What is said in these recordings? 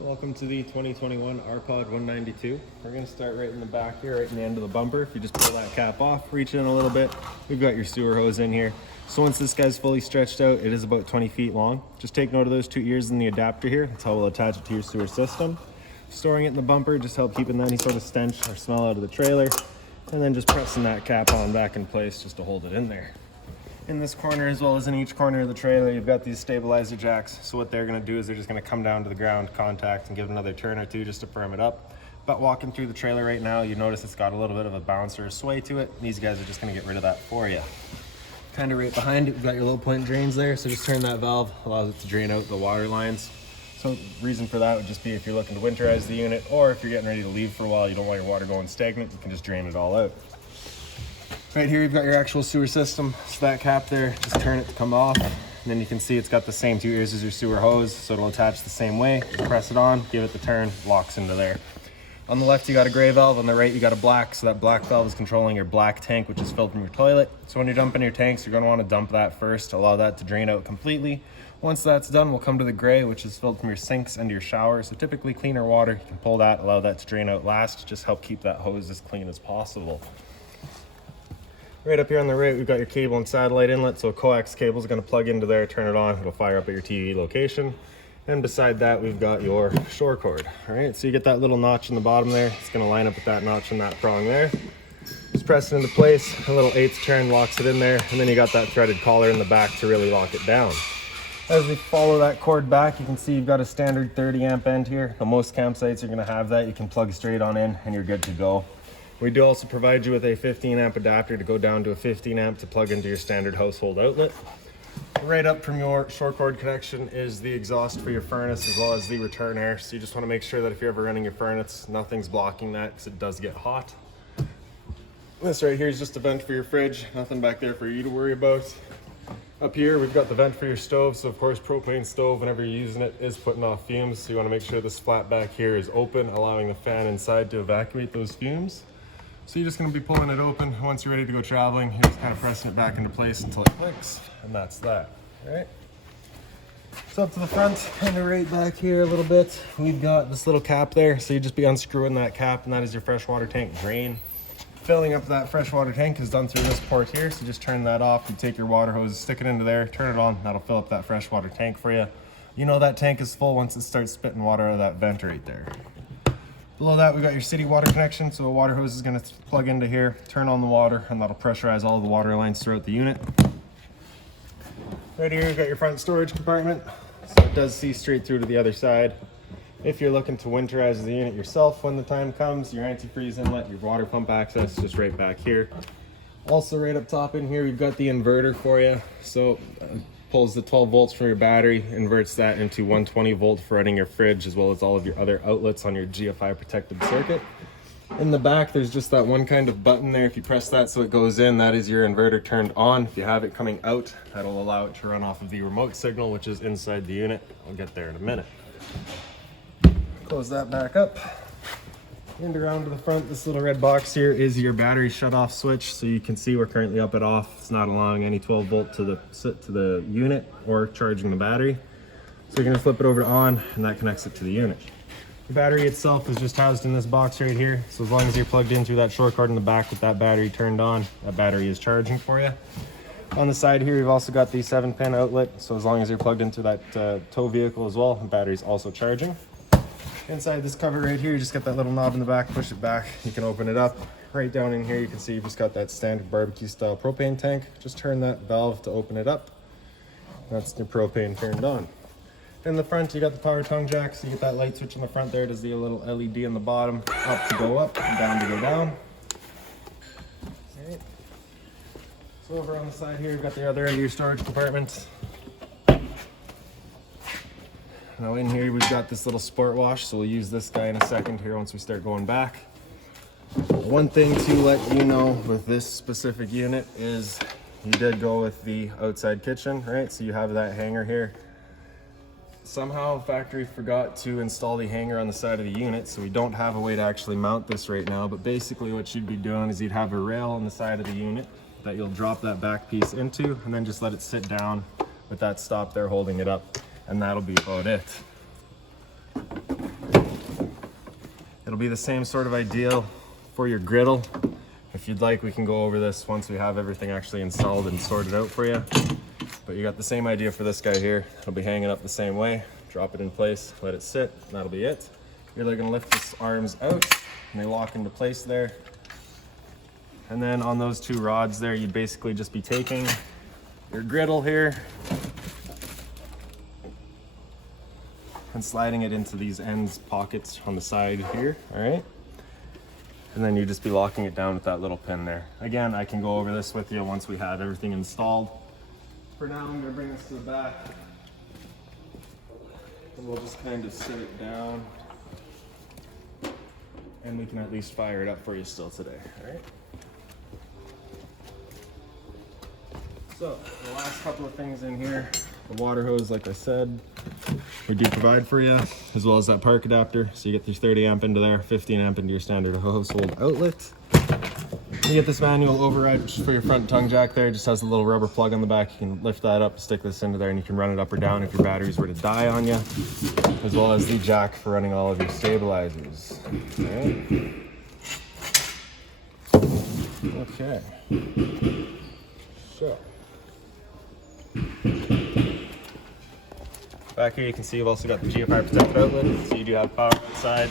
Welcome to the 2021 RPOD 192. We're going to start right in the back here, right in the end of the bumper. If you just pull that cap off, reach in a little bit, we've got your sewer hose in here. So once this guy's fully stretched out, it is about 20 feet long. Just take note of those two ears in the adapter here. That's how we'll attach it to your sewer system. Storing it in the bumper just help keeping any sort of stench or smell out of the trailer. And then just pressing that cap on back in place just to hold it in there. In this corner, as well as in each corner of the trailer, you've got these stabilizer jacks. So what they're going to do is they're just going to come down to the ground, contact, and give it another turn or two just to firm it up. But walking through the trailer right now, you notice it's got a little bit of a bounce or a sway to it. These guys are just going to get rid of that for you. Kind of right behind it, you've got your low point drains there. So just turn that valve, allows it to drain out the water lines. So reason for that would just be if you're looking to winterize the unit, or if you're getting ready to leave for a while, you don't want your water going stagnant, you can just drain it all out. Right here, you've got your actual sewer system. So that cap there, just turn it to come off. And then you can see it's got the same two ears as your sewer hose, so it'll attach the same way. Just press it on, give it the turn, locks into there. On the left, you got a gray valve. On the right, you got a black. So that black valve is controlling your black tank, which is filled from your toilet. So when you're dumping your tanks, you're gonna wanna dump that first, allow that to drain out completely. Once that's done, we'll come to the gray, which is filled from your sinks and your shower. So typically cleaner water, you can pull that, allow that to drain out last, just help keep that hose as clean as possible. Right up here on the right, we've got your cable and satellite inlet. So a coax cable is going to plug into there, turn it on, it'll fire up at your TV location. And beside that, we've got your shore cord. All right, so you get that little notch in the bottom there. It's going to line up with that notch and that prong there. Just press it into place, a little 1/8 turn locks it in there, and then you got that threaded collar in the back to really lock it down. As we follow that cord back, you can see you've got a standard 30 amp end here. Now, most campsites are going to have that. You can plug straight on in and you're good to go. We do also provide you with a 15 amp adapter to go down to a 15 amp to plug into your standard household outlet. Right up from your shore cord connection is the exhaust for your furnace as well as the return air. So you just want to make sure that if you're ever running your furnace, nothing's blocking that because it does get hot. This right here is just a vent for your fridge. Nothing back there for you to worry about. Up here, we've got the vent for your stove. So of course, propane stove, whenever you're using it, is putting off fumes. So you want to make sure this flat back here is open, allowing the fan inside to evacuate those fumes. So you're just going to be pulling it open. Once you're ready to go traveling, you're just kind of pressing it back into place until it clicks, and that's that. All right. So up to the front, kind of right back here a little bit, we've got this little cap there. So you just be unscrewing that cap, and that is your freshwater tank drain. Filling up that freshwater tank is done through this port here. So just turn that off. You take your water hose, stick it into there, turn it on. That'll fill up that freshwater tank for you. You know that tank is full once it starts spitting water out of that vent right there. Below that, we got your city water connection. So a water hose is going to plug into here, turn on the water, and that'll pressurize all the water lines throughout the unit. Right here, you've got your front storage compartment. So it does see straight through to the other side. If you're looking to winterize the unit yourself when the time comes, your antifreeze inlet, your water pump access, just right back here. Also right up top in here, we've got the inverter for you. So pulls the 12 volts from your battery, inverts that into 120 volt for running your fridge, as well as all of your other outlets on your GFI protected circuit. In the back, there's just that one kind of button there. If you press that so it goes in, that is your inverter turned on. If you have it coming out, that'll allow it to run off of the remote signal, which is inside the unit. I'll get there in a minute. Close that back up. And around to the front, this little red box here is your battery shut-off switch. So you can see we're currently up at off. It's not allowing any 12 volt to the unit or charging the battery. So you're gonna flip it over to on, and that connects it to the unit. The battery itself is just housed in this box right here. So as long as you're plugged in through that short cord in the back with that battery turned on, that battery is charging for you. On the side here, you've also got the 7-pin outlet. So as long as you're plugged into that tow vehicle as well, the battery's also charging. Inside this cover right here, you just got that little knob in the back, push it back, you can open it up. Right down in here, you can see you've just got that standard barbecue style propane tank. Just turn that valve to open it up. That's the propane turned on. In the front, you got the power tongue jack, so you get that light switch in the front there. Does the little LED in the bottom, up to go up, and down to go down. All right. So over on the side here, you've got the other end of your storage compartment. Now in here, we've got this little sport wash, so we'll use this guy in a second here once we start going back. One thing to let you know with this specific unit is you did go with the outside kitchen, right? So you have that hanger here. Somehow factory forgot to install the hanger on the side of the unit, so we don't have a way to actually mount this right now. But basically what you'd be doing is you'd have a rail on the side of the unit that you'll drop that back piece into, and then just let it sit down with that stop there holding it up. And that'll be about it. It'll be the same sort of ideal for your griddle. If you'd like, we can go over this once we have everything actually installed and sorted out for you. But you got the same idea for this guy here. It'll be hanging up the same way. Drop it in place, let it sit, and that'll be it. You're gonna lift the arms out and they lock into place there. And then on those two rods there, you'd basically just be taking your griddle here and sliding it into these ends pockets on the side here, all right? And then you just be locking it down with that little pin there. Again, I can go over this with you once we have everything installed. For now, I'm gonna bring this to the back. And we'll just kind of set it down. And we can at least fire it up for you still today, all right? So, the last couple of things in here, the water hose, like I said, we do provide for you, as well as that park adapter. So you get your 30 amp into there, 15 amp into your standard household outlet. You get this manual override, which is for your front tongue jack there. It just has a little rubber plug on the back. You can lift that up, stick this into there, and you can run it up or down if your batteries were to die on you, as well as the jack for running all of your stabilizers. Okay. So. Back here you can see you've also got the GFI protected outlet, so you do have power outside.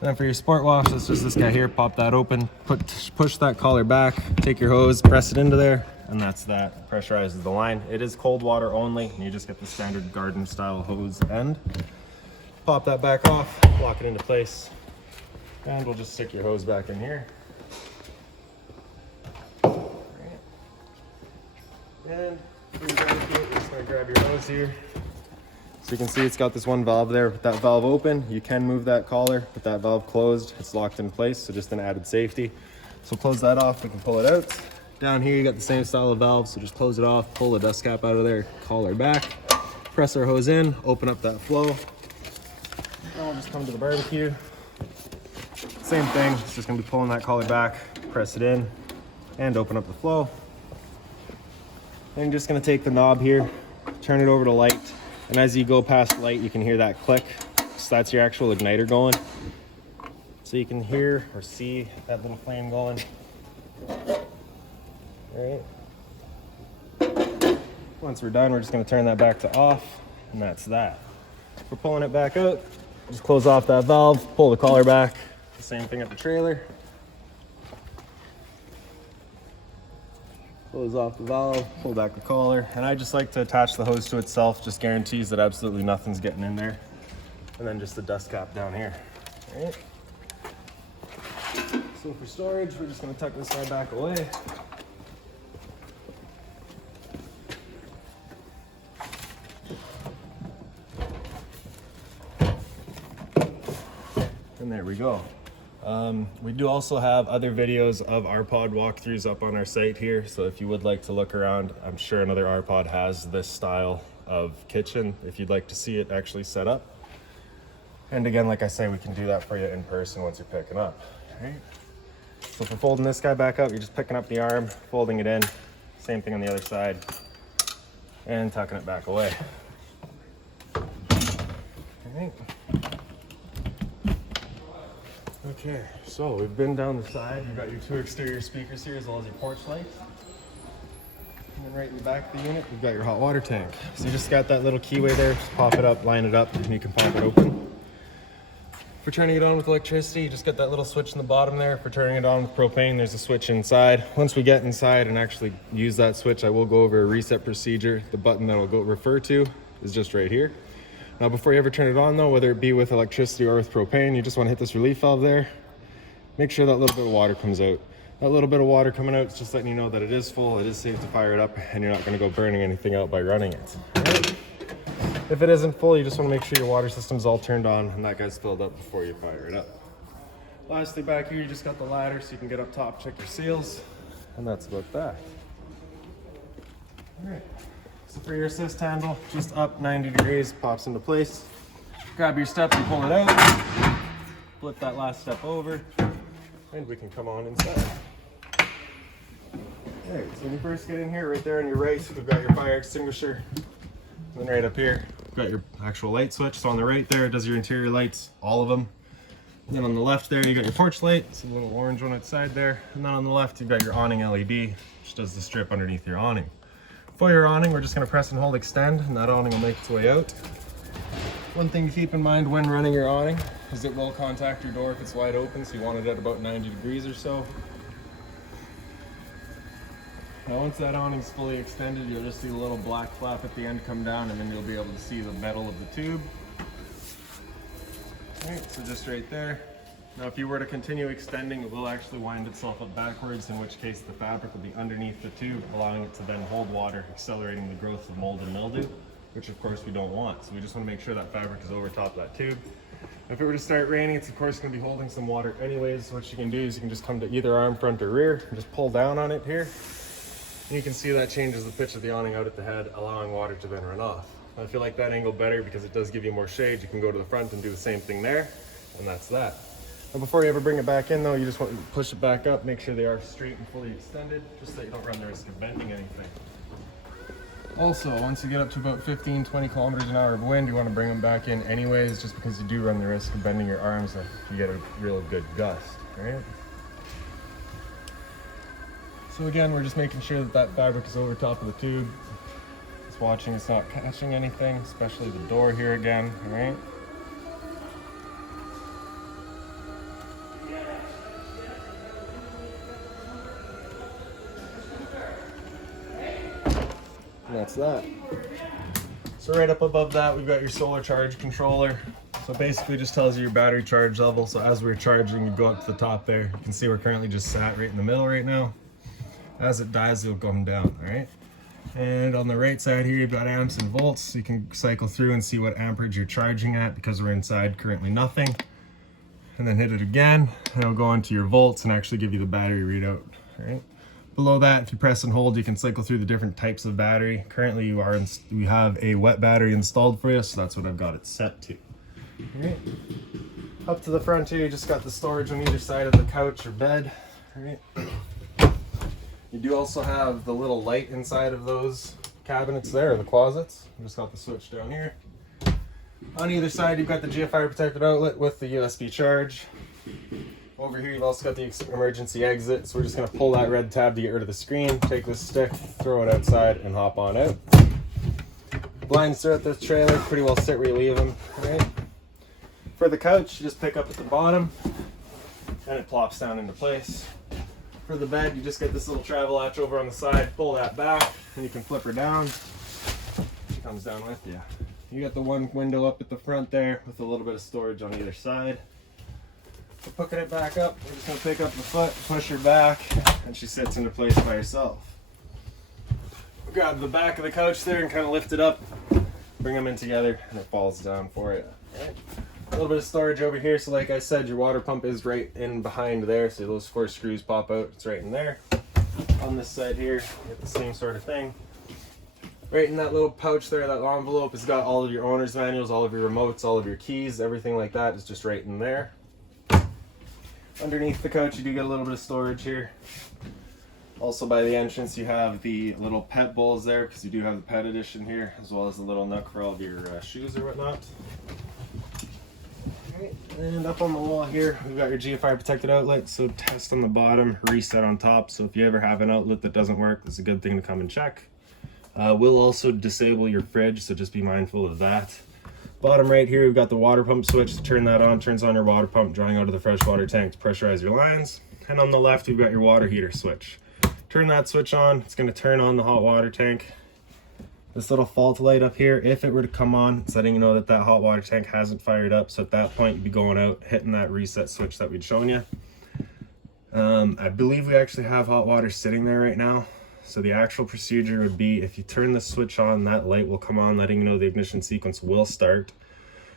And then for your sport wash, it's just this guy here. Pop that open, push that collar back, take your hose, press it into there, and that's that. Pressurizes the line. It is cold water only, and you just get the standard garden style hose end. Pop that back off, lock it into place, and we'll just stick your hose back in here. And you're just gonna grab your hose here. So you can see it's got this one valve there. With that valve open, you can move that collar. With that valve closed, it's locked in place, so just an added safety. So close that off, we can pull it out. Down here, you got the same style of valve, so just close it off, pull the dust cap out of there, collar back, press our hose in, open up that flow. Now we'll just come to the barbecue. Same thing, it's just gonna be pulling that collar back, press it in, and open up the flow. Then you're just gonna take the knob here, turn it over to light, and as you go past light, you can hear that click. So that's your actual igniter going. So you can hear or see that little flame going. All right. Once we're done, we're just gonna turn that back to off, and that's that. We're pulling it back out. Just close off that valve, pull the collar back. The same thing at the trailer. Close off the valve, pull back the collar, and I just like to attach the hose to itself, just guarantees that absolutely nothing's getting in there. And then just the dust cap down here. All right. So for storage, we're just gonna tuck this guy back away. And there we go. We do also have other videos of RPOD walkthroughs up on our site here, so if you would like to look around, I'm sure another RPOD has this style of kitchen if you'd like to see it actually set up. And again, like I say, we can do that for you in person once you're picking up. All right. So for folding this guy back up, you're just picking up the arm, folding it in, same thing on the other side, and tucking it back away. All right. Okay, so we've been down the side. You've got your two exterior speakers here as well as your porch lights. And then right in the back of the unit, you've got your hot water tank. So you just got that little keyway there, just pop it up, line it up, and you can pop it open. For turning it on with electricity, you just got that little switch in the bottom there. For turning it on with propane, there's a switch inside. Once we get inside and actually use that switch, I will go over a reset procedure. The button that I'll go refer to is just right here. Now, before you ever turn it on though, whether it be with electricity or with propane, you just want to hit this relief valve there. Make sure that little bit of water comes out. That little bit of water coming out is just letting you know that it is full, it is safe to fire it up, and you're not going to go burning anything out by running it. All right? If it isn't full, you just want to make sure your water system's all turned on and that guy's filled up before you fire it up. Lastly, back here, you just got the ladder so you can get up top, check your seals, and that's about that. All right. So for your assist handle, just up 90 degrees, pops into place. Grab your steps and pull it out. Flip that last step over, and we can come on inside. All right, so when you first get in here, right there on your right, we've got your fire extinguisher. And then right up here, we've got your actual light switch. So on the right there, it does your interior lights, all of them. Then on the left there, you got your porch light. It's a little orange one outside there. And then on the left, you've got your awning LED, which does the strip underneath your awning. For your awning, we're just gonna press and hold extend, and that awning will make its way out. One thing to keep in mind when running your awning is it will contact your door if it's wide open, so you want it at about 90 degrees or so. Now once that awning's fully extended, you'll just see the little black flap at the end come down, and then you'll be able to see the metal of the tube. Alright, so just right there. Now if you were to continue extending, it will actually wind itself up backwards, in which case the fabric will be underneath the tube, allowing it to then hold water, accelerating the growth of mold and mildew, which of course we don't want. So we just want to make sure that fabric is over top of that tube. If it were to start raining, it's of course going to be holding some water anyways. What you can do is you can just come to either arm, front or rear, and just pull down on it here. And you can see that changes the pitch of the awning out at the head, allowing water to then run off. I feel like that angle better because it does give you more shade. You can go to the front and do the same thing there, and that's that. Now before you ever bring it back in though, you just want to push it back up, make sure they are straight and fully extended, just so you don't run the risk of bending anything. Also, once you get up to about 15-20 kilometers an hour of wind, you want to bring them back in anyways, just because you do run the risk of bending your arms if you get a real good gust, right? So again, we're just making sure that that fabric is over top of the tube. Just watching it's not catching anything, especially the door here again, all right? And that's that. So right up above that, we've got your solar charge controller. So basically just tells you your battery charge level. So as we're charging, you go up to the top there. You can see we're currently just sat right in the middle right now. As it dies, it'll come down, all right? And on the right side here, you've got amps and volts. So you can cycle through and see what amperage you're charging at. Because we're inside, currently nothing. And then hit it again, and it'll go into your volts and actually give you the battery readout, all right? Below that, if you press and hold, you can cycle through the different types of battery. Currently, we have a wet battery installed for you, so that's what I've got it set to. All right. Up to the front here, you just got the storage on either side of the couch or bed. All right. You do also have the little light inside of those cabinets there, or the closets. I just got the switch down here. On either side, you've got the GFI protected outlet with the USB charge. Over here, you've also got the emergency exit. So we're just gonna pull that red tab to get rid of the screen, take this stick, throw it outside, and hop on out. Blinds throughout this trailer, pretty well sit where you leave them, right? For the couch, you just pick up at the bottom, and it plops down into place. For the bed, you just get this little travel latch over on the side, pull that back, and you can flip her down. She comes down with you. You got the one window up at the front there with a little bit of storage on either side. So picking it back up, we're just going to pick up the foot, push her back, and she sits into place by herself. Grab the back of the couch there and kind of lift it up, bring them in together, and it falls down for you. Right. A little bit of storage over here, so like I said, your water pump is right in behind there, so those 4 screws pop out, it's right in there. On this side here, you get the same sort of thing. Right in that little pouch there, that envelope has got all of your owner's manuals, all of your remotes, all of your keys, everything like that is just right in there. Underneath the couch, you do get a little bit of storage here. Also by the entrance, you have the little pet bowls there, because you do have the pet edition here, as well as a little nook for all of your shoes or whatnot. Right. And up on the wall here, we've got your GFI protected outlet. So test on the bottom, reset on top. So if you ever have an outlet that doesn't work, that's a good thing to come and check. We'll also disable your fridge, so just be mindful of that. Bottom right here, we've got the water pump switch. To turn that on, turns on your water pump, drawing out of the freshwater tank to pressurize your lines. And on the left, we've got your water heater switch. Turn that switch on, it's going to turn on the hot water tank. This little fault light up here, if it were to come on, it's letting you know that that hot water tank hasn't fired up. So at that point, you'd be going out, hitting that reset switch that we'd shown you. I believe we actually have hot water sitting there right now. So the actual procedure would be, if you turn the switch on, that light will come on, letting you know the ignition sequence will start.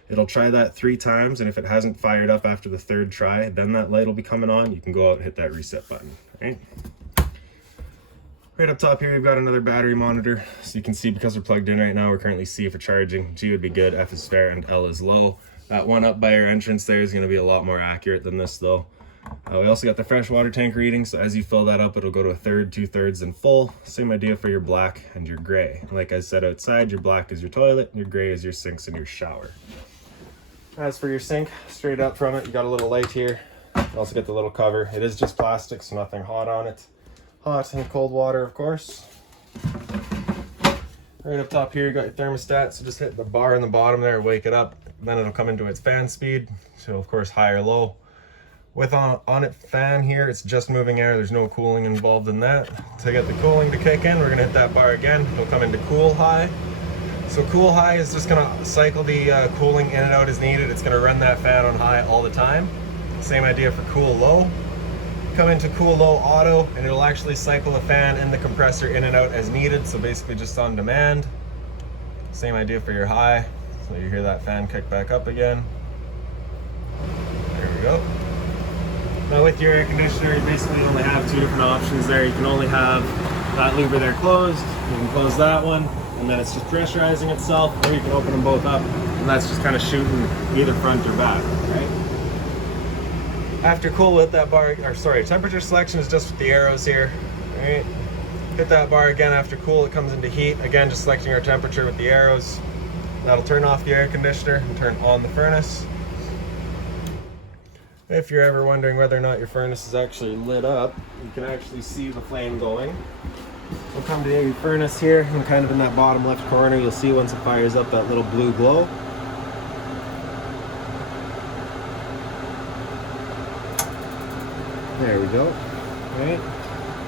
It'll try that 3 times, and if it hasn't fired up after the 3rd try, then that light will be coming on. You can go out and hit that reset button, right? Right up top here, we've got another battery monitor. So you can see, because we're plugged in right now, we're currently C for charging. G would be good, F is fair, and L is low. That one up by our entrance there is going to be a lot more accurate than this though. We also got the fresh water tank reading, so as you fill that up, it'll go to 1/3, 2/3, and full. Same idea for your black and your gray. Like I said outside, your black is your toilet, your gray is your sinks and your shower. As for your sink, straight up from it, you got a little light here. You also get the little cover. It is just plastic, so nothing hot on it. Hot and cold water, of course. Right up top here, you got your thermostat, so just hit the bar in the bottom there, wake it up. Then it'll come into its fan speed, so of course high or low. With on it fan here, it's just moving air, there's no cooling involved in that. To get the cooling to kick in, we're gonna hit that bar again. It'll come into cool high. So cool high is just gonna cycle the cooling in and out as needed. It's gonna run that fan on high all the time. Same idea for cool low. Come into cool low auto, and it'll actually cycle the fan and the compressor in and out as needed. So basically just on demand. Same idea for your high. So you hear that fan kick back up again. There we go. Now with your air conditioner, you basically only have two different options there. You can only have that louver there closed. You can close that one, and then it's just pressurizing itself, or you can open them both up, and that's just kind of shooting either front or back, right? After cool, hit that bar, or sorry, temperature selection is just with the arrows here, right? Hit that bar again after cool, it comes into heat. Again, just selecting our temperature with the arrows. That'll turn off the air conditioner and turn on the furnace. If you're ever wondering whether or not your furnace is actually lit up, you can actually see the flame going. We'll come to your furnace here, and kind of in that bottom left corner, you'll see once it fires up that little blue glow. There we go. Right.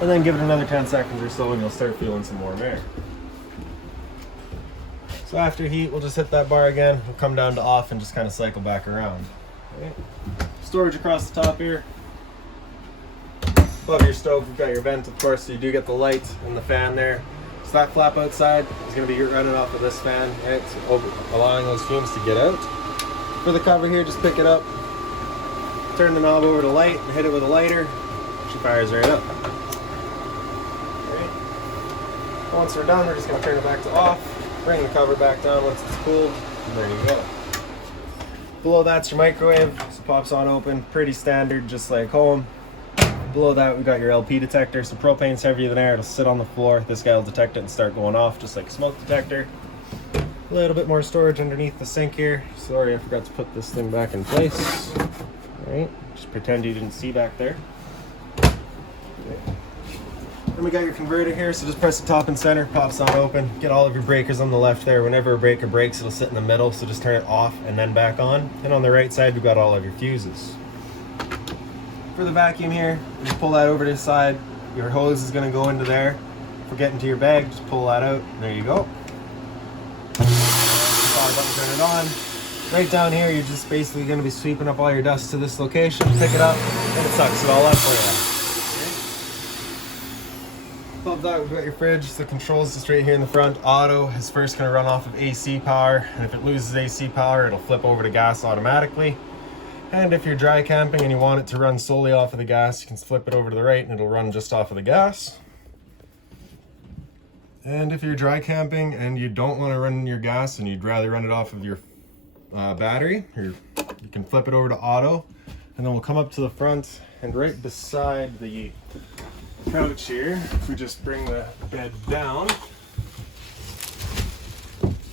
And then give it another 10 seconds or so and you'll start feeling some warm air. So after heat, we'll just hit that bar again. We'll come down to off and just kind of cycle back around. Right. Storage across the top here. Above your stove, you've got your vent, of course, so you do get the light and the fan there. So that flap outside is going to be running off of this fan, right? So allowing those fumes to get out. For the cover here, just pick it up, turn the knob over to light, and hit it with a lighter. She fires right up. Right. Once we're done, we're just going to turn it back to off, bring the cover back down once it's cooled, and there you go. Below that's your microwave, so it pops on open, pretty standard, just like home. Below that, we've got your LP detector. So propane's heavier than air, it'll sit on the floor. This guy will detect it and start going off, just like a smoke detector. A little bit more storage underneath the sink here. Sorry, I forgot to put this thing back in place. All right, just pretend you didn't see back there. Okay. Then we got your converter here, so just press the top and center, pops on open. Get all of your breakers on the left there. Whenever a breaker breaks, it'll sit in the middle, so just turn it off and then back on. And on the right side, we've got all of your fuses. For the vacuum here, just pull that over to the side. Your hose is going to go into there. If we're getting to your bag, just pull that out. There you go. Power button, turn it on. Right down here, you're just basically going to be sweeping up all your dust to this location. Pick it up, and it sucks it all up for you. Above that, we've got your fridge. The controls just right here in the front. Auto is first going to run off of AC power, and if it loses AC power, it'll flip over to gas automatically. And if you're dry camping and you want it to run solely off of the gas, you can flip it over to the right and it'll run just off of the gas. And if you're dry camping and you don't want to run your gas and you'd rather run it off of your battery, you can flip it over to auto. And then we'll come up to the front, and right beside the couch here, if we just bring the bed down,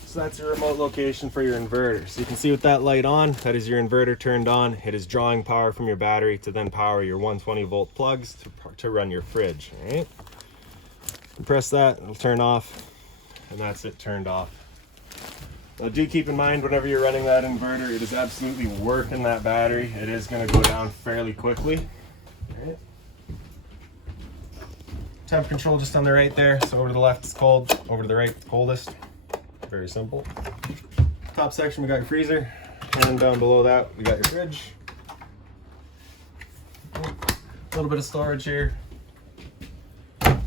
so that's your remote location for your inverter. So you can see with that light on, that is your inverter turned on. It is drawing power from your battery to then power your 120 volt plugs to run your fridge, all right? And press that, it'll turn off, and that's it turned off. Now do keep in mind, whenever you're running that inverter, it is absolutely working that battery. It is gonna go down fairly quickly, all right? Temp control just on the right there. So over to the left it's cold, over to the right it's coldest. Very simple. Top section, we got your freezer, and down below that, we got your fridge. A little bit of storage here. And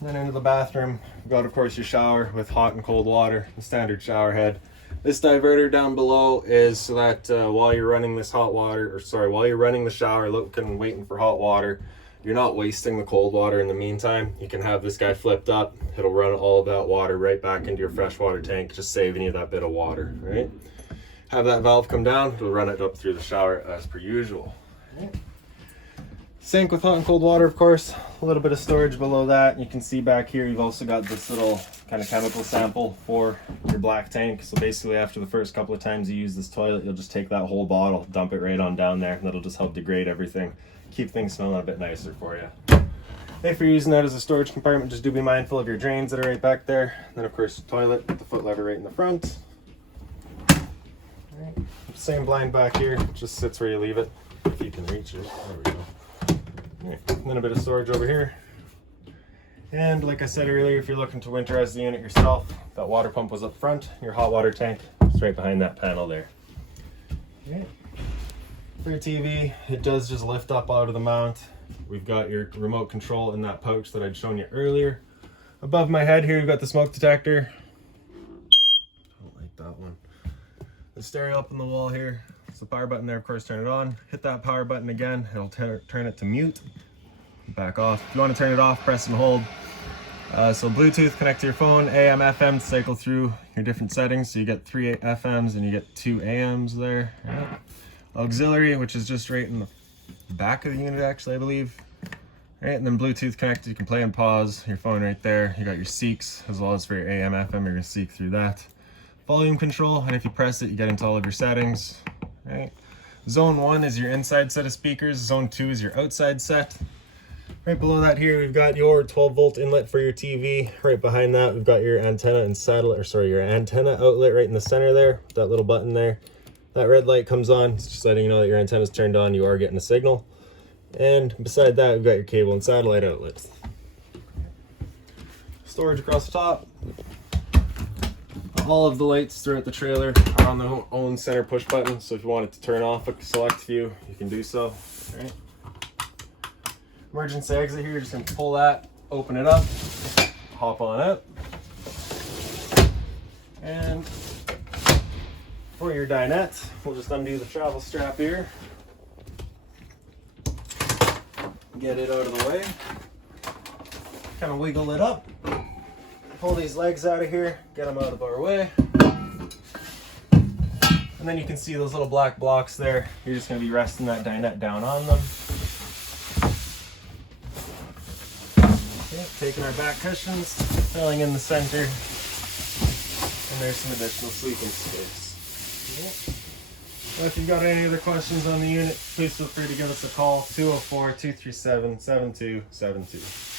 then into the bathroom, we've got, of course, your shower with hot and cold water, the standard shower head. This diverter down below is so that while you're running this hot water, while you're running the shower, looking and waiting for hot water, you're not wasting the cold water in the meantime. You can have this guy flipped up. It'll run all of that water right back into your freshwater tank, just saving you that bit of water, right? Have that valve come down, it'll run it up through the shower as per usual. Right. Sink with hot and cold water, of course. A little bit of storage below that. You can see back here, you've also got this little kind of chemical sample for your black tank. So basically after the first couple of times you use this toilet, you'll just take that whole bottle, dump it right on down there, and that'll just help degrade everything. Keep things smelling a bit nicer for you. If you're using that as a storage compartment, just do be mindful of your drains that are right back there. And then of course, the toilet with the foot lever right in the front. All right. Same blind back here, just sits where you leave it, if you can reach it. There we go. Right. And then a bit of storage over here. And like I said earlier, if you're looking to winterize the unit yourself, that water pump was up front. Your hot water tank is right behind that panel there. Okay. For your TV, it does just lift up out of the mount. We've got your remote control in that pouch that I'd shown you earlier. Above my head here, we've got the smoke detector. Don't like that one. The stereo up on the wall here. It's the power button there, of course, turn it on. Hit that power button again, it'll turn it to mute. Back off. If you want to turn it off, press and hold. So Bluetooth, connect to your phone, AM, FM to cycle through your different settings. So you get 3 FMs and you get 2 AMs there. Yeah. Auxiliary, which is just right in the back of the unit, actually, I believe. Right, and then Bluetooth connected, you can play and pause your phone right there. You got your Seeks, as well as for your AM, FM, you're gonna seek through that. Volume control, and if you press it, you get into all of your settings. Right. Zone 1 is your inside set of speakers. Zone 2 is your outside set. Right below that here, we've got your 12-volt inlet for your TV. Right behind that, we've got your antenna and satellite, or sorry, your antenna outlet right in the center there. That little button there. That red light comes on. It's just letting you know that your antenna's turned on. You are getting a signal. And beside that, we've got your cable and satellite outlets. Storage across the top. All of the lights throughout the trailer are on their own center push button, so if you want it to turn off a select few, you can do so. Right. Emergency exit here, you're just going to pull that, open it up, hop on out. And for your dinette, we'll just undo the travel strap here. Get it out of the way. Kind of wiggle it up. Pull these legs out of here, get them out of our way. And then you can see those little black blocks there. You're just going to be resting that dinette down on them. Okay, taking our back cushions, filling in the center. And there's some additional sleeping space. Okay. Well, if you've got any other questions on the unit, please feel free to give us a call, 204-237-7272.